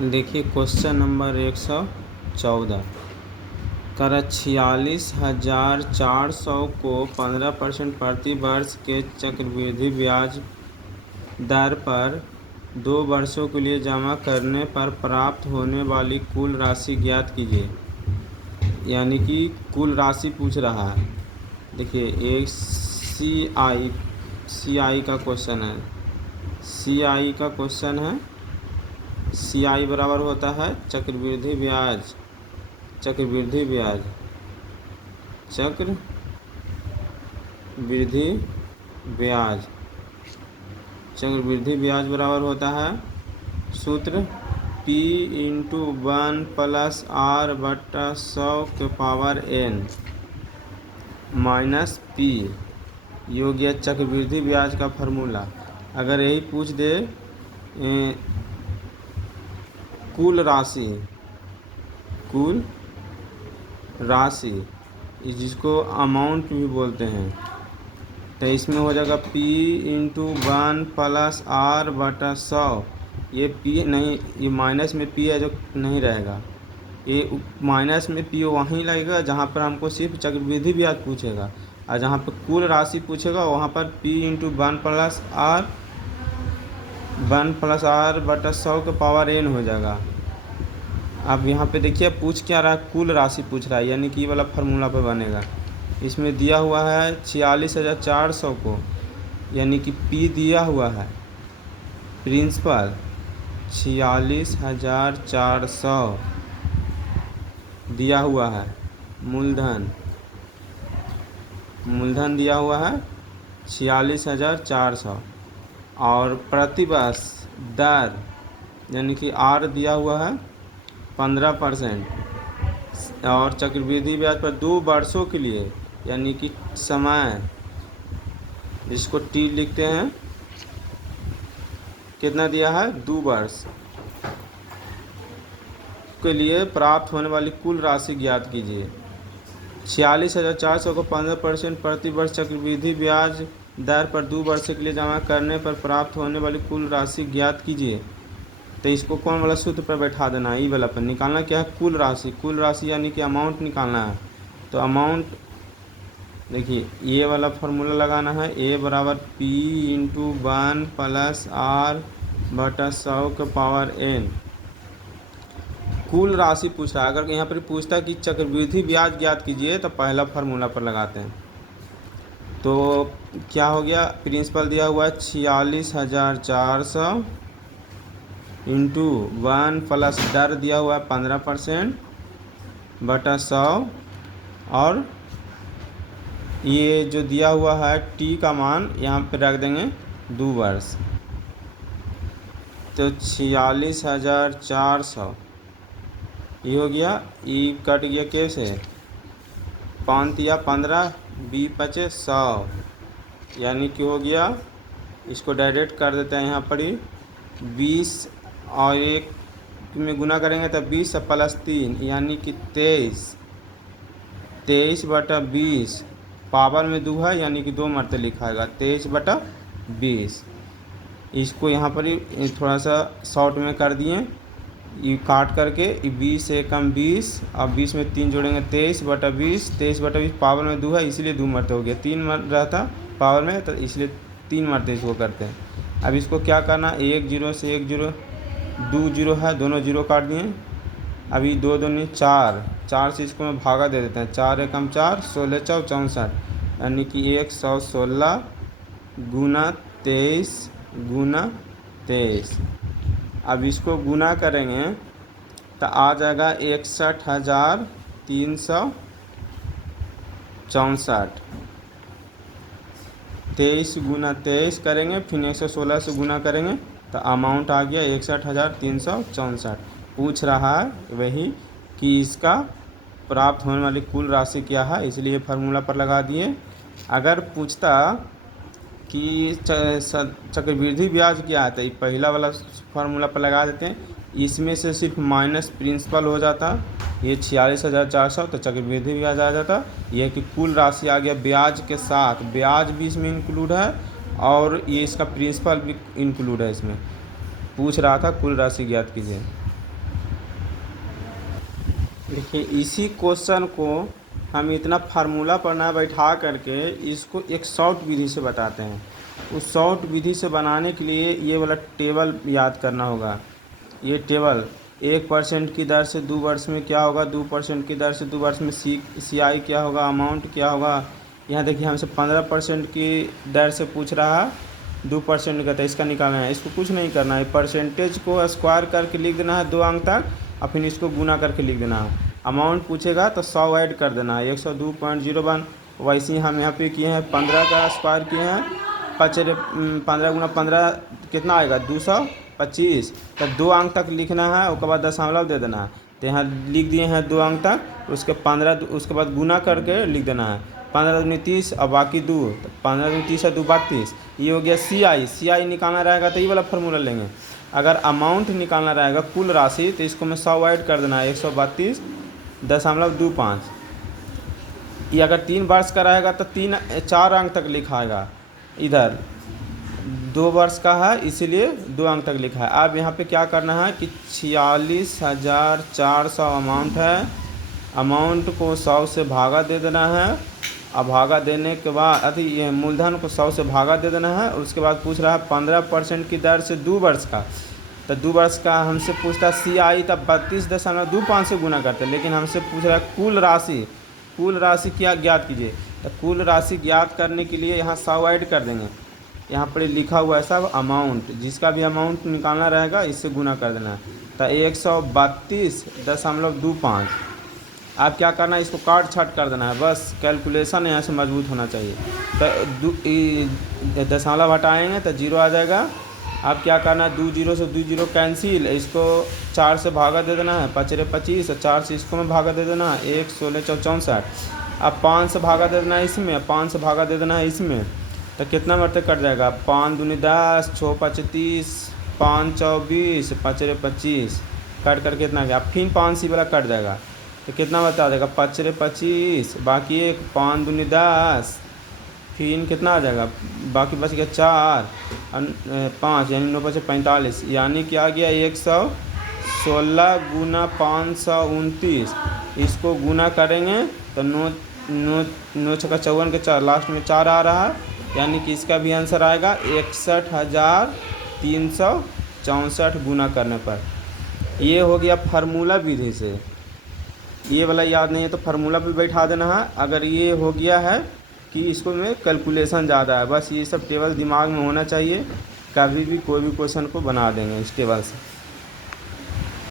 देखिए question number 114 कर 46,400 को 15% प्रति वर्ष के चक्रवृद्धि ब्याज दर पर 2 वर्षों के लिए जमा करने पर प्राप्त होने वाली कुल राशि ज्ञात कीजिए। यानी कि कुल राशि पूछ रहा है। देखिए एक CI का क्वेश्चन है। CI का क्वेश्चन है। CI बराबर होता है चक्रवृद्धि ब्याज चक्रवृद्धि ब्याज बराबर होता है सूत्र P × 1 + R/100⁴ माइनस P। ये हो गया चक्रवृद्धि ब्याज का फार्मूला। अगर यही पूछ दे कुल राशि जिसको अमाउंट भी बोलते हैं, तो इसमें हो जाएगा P × 1 + R/100। ये P नहीं, ये माइनस में P है जो नहीं रहेगा। ये माइनस में P वहीं लगेगा जहाँ पर हमको सिर्फ चक्रवृद्धि ब्याज पूछेगा, और जहाँ पर कुल राशि पूछेगा वहाँ पर P × 1 + R/100⁴ हो जाएगा। अब यहाँ पे देखिए पूछ क्या रहा है, कुल राशि पूछ रहा है, यानी कि ये वाला फार्मूला पे बनेगा। इसमें दिया हुआ है 46,400 को, यानी कि P दिया हुआ है प्रिंसिपल 46,400 दिया हुआ है, मूलधन दिया हुआ है 46,400, और प्रतिवर्ष दर यानी कि R दिया हुआ है 15%, और चक्रवृद्धि ब्याज पर 2 वर्षों के लिए यानी कि समय, जिसको T लिखते हैं, कितना दिया है 2 वर्ष के लिए प्राप्त होने वाली कुल राशि ज्ञात कीजिए। 46,400 को 15% प्रति वर्ष चक्रवृद्धि ब्याज दर पर 2 वर्ष के लिए जमा करने पर प्राप्त होने वाली कुल राशि ज्ञात कीजिए। तो इसको कौन वाला सूत्र पर बैठा देना है, ई वाला पर निकालना क्या है, कुल राशि यानी कि अमाउंट निकालना है। तो अमाउंट देखिए ये वाला फार्मूला लगाना है, A बराबर P × 1 + R/100⁴ कुल राशि पूछ रहा है। अगर यहाँ पर पूछता कि चक्रवृद्धि ब्याज ज्ञात कीजिए तो पहला फार्मूला पर लगाते हैं। तो क्या हो गया, प्रिंसिपल दिया हुआ है 46,400 × 1 प्लस दर दिया हुआ है 15% बटा 100, और ये जो दिया हुआ है T का मान यहाँ पे रख देंगे 2 वर्ष। तो 46,400 ये हो गया, ई कट गया कैसे, 5 या 15, 20 × 100, यानी कि हो गया, इसको डायरेक्ट कर देते हैं यहाँ पर ही 20 और 1 में गुना करेंगे तो 20 + 3 यानी कि 23/20 पावर में 2 है, यानी कि 2 मरते लिखाएगा 23/20। इसको यहाँ पर ही थोड़ा सा शॉर्ट में कर दिए, ये काट करके 20 से कम 20, अब 20 में 3 जोड़ेंगे 23/20, 23/20 पावर में 2 है इसलिए 2 मरते हो गया, 3 मर रहता पावर में तो इसलिए 3 मरते इसको करते हैं। अब इसको क्या करना, 1 0 से 1 0, 2 0 है, दोनों 0 काट दिए। अभी 2 दूनी 4, 4 से इसको मैं भागा दे देते हैं, 4 एकम 4, 16 × 4 = 64, यानी कि 116 × 23 × 23। अब इसको गुना करेंगे तो आ जाएगा 61,364। 23 × 23 करेंगे, फिर 116 से गुना करेंगे तो अमाउंट आ गया 61,364। पूछ रहा है वही कि इसका प्राप्त होने वाली कुल राशि क्या है, इसलिए फार्मूला पर लगा दिए। अगर पूछता कि चक्रवृद्धि ब्याज क्या है तो ये पहला वाला फार्मूला पर लगा देते हैं, इसमें से सिर्फ माइनस प्रिंसिपल हो जाता, ये 46,400 तो चक्रवृद्धि ब्याज आ जाता। यह कि कुल राशि आ गया ब्याज के साथ, ब्याज भी इसमें इंक्लूड है और ये इसका प्रिंसिपल भी इंक्लूड है। इसमें पूछ रहा था कुल राशि ज्ञात कीजिए। देखिए इसी क्वेश्चन को हम इतना फार्मूला पर ना बैठा करके इसको एक शॉर्ट विधि से बताते हैं। उस शॉर्ट विधि से बनाने के लिए ये वाला टेबल याद करना होगा। ये टेबल 1% की दर से 2 वर्ष में क्या होगा, 2% की दर से 2 वर्ष में CI क्या होगा, अमाउंट क्या होगा। यहाँ देखिए हमसे 15% की दर से पूछ रहा है, 2% का, तो इसका निकालना है। इसको कुछ नहीं करना है, परसेंटेज को स्क्वायर करके लिख देना है 2 अंक तक और फिर इसको गुना करके लिख देना है। अमाउंट पूछेगा तो 100 ऐड कर देना है, 102.01। वैसे ही हम यहाँ पे किए हैं 15 का स्क्वायर किए हैं, 15 गुना 15 कितना आएगा, 225। तो 2 अंक तक लिखना है, उसके बाद दशमलव दे देना है। तो यहाँ लिख दिए हैं 2 अंक तक, उसके 15, उसके बाद गुना करके लिख देना है, 15 दूनी 30 और बाकी 2, तो 15 दूनी 30 और 2 32। ये हो गया CI निकालना रहेगा तो ये वाला फार्मूला लेंगे। अगर अमाउंट निकालना रहेगा कुल राशि, तो इसको में 100 ऐड कर देना है, 132.25। ये अगर 3 वर्ष का रहेगा तो 4 अंक तक लिखाएगा। इधर 2 वर्ष का है इसीलिए 2 अंक तक लिखा है। अब यहाँ पे क्या करना है कि 46,400 अमाउंट है। अमाउंट को 100 से भागा दे देना है, और भागा देने के बाद ये मूलधन को 100 से भागा दे देना है। और उसके बाद पूछ रहा है 15% की दर से 2 वर्ष का, तो 2 वर्ष का हमसे पूछता CI, तब 32.25 से गुना करते, लेकिन हमसे पूछ रहा है कुल राशि। कुल राशि क्या ज्ञात कीजिए, तो कुल राशि ज्ञात करने के लिए यहाँ 100 ऐड कर देंगे। यहाँ पर लिखा हुआ है सब अमाउंट, जिसका भी अमाउंट निकालना रहेगा इससे गुना कर देना है, तो 132.25। अब क्या करना है, इसको काट छाट कर देना है, बस कैलकुलेशन यहाँ से मजबूत होना चाहिए। तो दशमलव हटाएंगे तो 0 आ जाएगा। अब क्या करना है, 2 0 से 2 0 कैंसिल, इसको 4 से भागा दे देना है, 5 25, और 4 से इसको में भागा दे देना है, 1 16 64। अब 5 से भागा दे देना है इसमें, 5 से भागा दे देना है इसमें, तो कितना मरते कट जाएगा, 5 दूनी 10, 6 5 30, 5 24, 5 25, कट करके कितना गया, फिर 5 सी वाला कट जाएगा, तो कितना बता देगा, 5 25, बाकी 1, 5 दूनी 10, फिर कितना आ जाएगा, बाकी बच गया 4 और 5, यानी 9 5 45, यानी कि आ गया 116 गुना 529। इसको गुना करेंगे तो 9 6 54 के 4, लास्ट में 4 आ रहा है, यानी कि इसका भी आंसर आएगा 61,364 गुना करने पर। ये हो गया फार्मूला विधि से। ये वाला याद नहीं है तो फार्मूला पे बैठा देना है। अगर ये हो गया है कि इसको में कैलकुलेशन ज़्यादा है, बस ये सब टेबल दिमाग में होना चाहिए, कभी भी कोई भी क्वेश्चन को बना देंगे इस टेबल से।